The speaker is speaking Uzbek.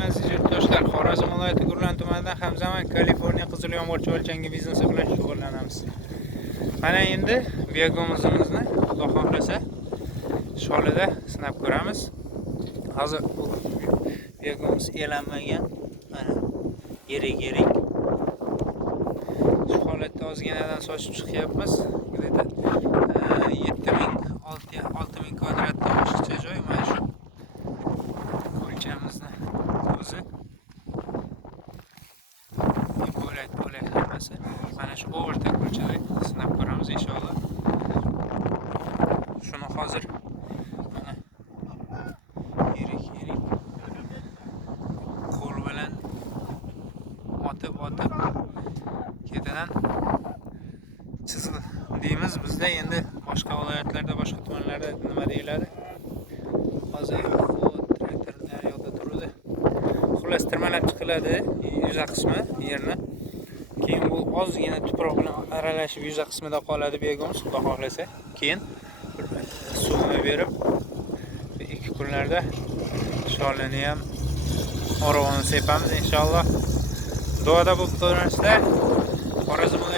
Xorazm viloyati Gurlan tumanidan Hamzaman Kaliforniya qizil yomg'irchi o'lchangi biznesi bilan shug'ullanamiz. Mana endi biogomizimizni Xudo xohlasa sholida sinab ko'ramiz. Hozir bu biogomiz elanmagan. Mana yirik-yirik. Shu holatda ozginadan sochib chiqyapmiz. Hammasi mana shu o'rta ko'chada sinab ko'ramiz inshaalloh shuni hozir mana yirik yirik qo'l bilan otib otib ketidan chizgi deymiz bizda endi boshqa viloyatlarda boshqa tumanlarda nima deyiladi hozir u yoqda turadi xullas tirmalab chiqiladi yuza qismi yerni ozgina tuproq bilan aralashib yuza qismida qoladi begum xudo xohlasa. Keyin suvni berib ikki kunlarda sholini ham orig'ini sepamiz inshaalloh. Duoda bo'lib qolarsizlar xorazm